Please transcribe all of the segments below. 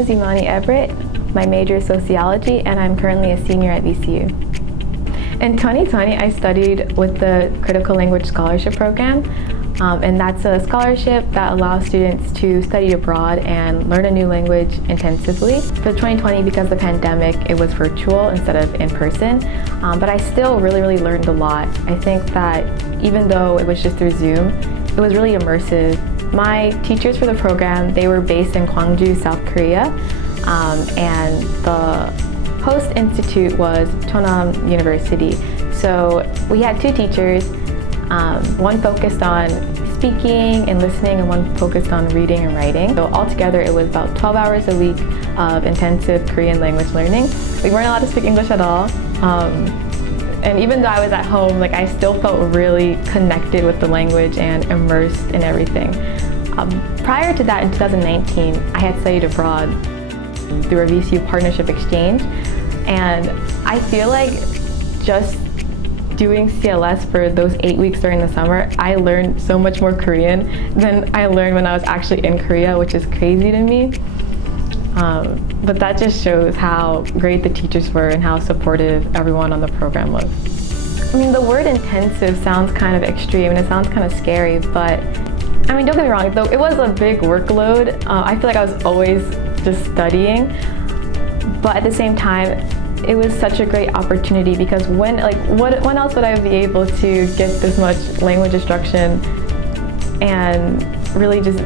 is Imani Everett. My major is sociology, and I'm currently a senior at VCU. In 2020, I studied with the Critical Language Scholarship Program, and that's a scholarship that allows students to study abroad and learn a new language intensively. For 2020, because of the pandemic, it was virtual instead of in person, but I still really learned a lot. I think that even though it was just through Zoom, it was really immersive. My teachers for the program, they were based in Gwangju, South Korea, and the host institute was Cheonam University. So we had two teachers, one focused on speaking and listening and one focused on reading and writing. So altogether it was about 12 hours a week of intensive Korean language learning. We weren't allowed to speak English at all. And even though I was at home, I still felt really connected with the language and immersed in everything. Prior to that, in 2019, I had studied abroad through a VCU partnership exchange, and I feel like just doing CLS for those 8 weeks during the summer, I learned so much more Korean than I learned when I was actually in Korea, which is crazy to me. But that just shows how great the teachers were and how supportive everyone on the program was. I mean, the word intensive sounds kind of extreme and it sounds kind of scary, but I mean, don't get me wrong, though it was a big workload. I feel like I was always just studying, but at the same time, it was such a great opportunity because when else would I be able to get this much language instruction and really just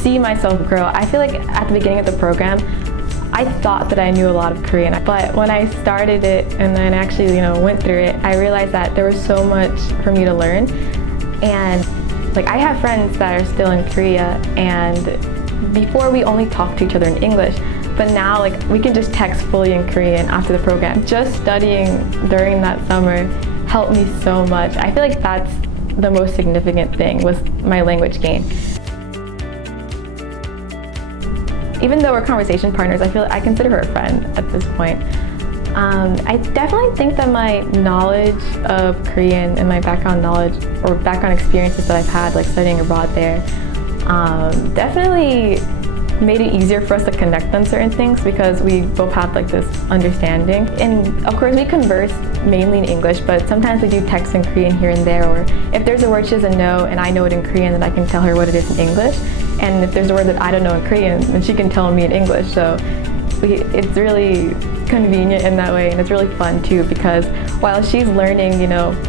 see myself grow? I feel like at the beginning of the program, I thought that I knew a lot of Korean, but when I started it and then actually went through it, I realized that there was so much for me to learn. And I have friends that are still in Korea, and before we only talked to each other in English, but now we can just text fully in Korean after the program. Just studying during that summer helped me so much. I feel like that's the most significant thing, was my language gain. Even though we're conversation partners, I consider her a friend at this point. I definitely think that my knowledge of Korean and my background knowledge or background experiences that I've had studying abroad there definitely made it easier for us to connect on certain things because we both have this understanding. And of course we converse mainly in English, but sometimes we do text in Korean here and there, or if there's a word she doesn't know and I know it in Korean, then I can tell her what it is in English. And if there's a word that I don't know in Korean, then she can tell me in English. So it's really convenient in that way, and it's really fun too because while she's learning,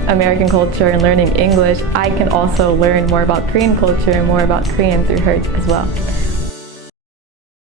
American culture and learning English, I can also learn more about Korean culture and more about Korean through her as well.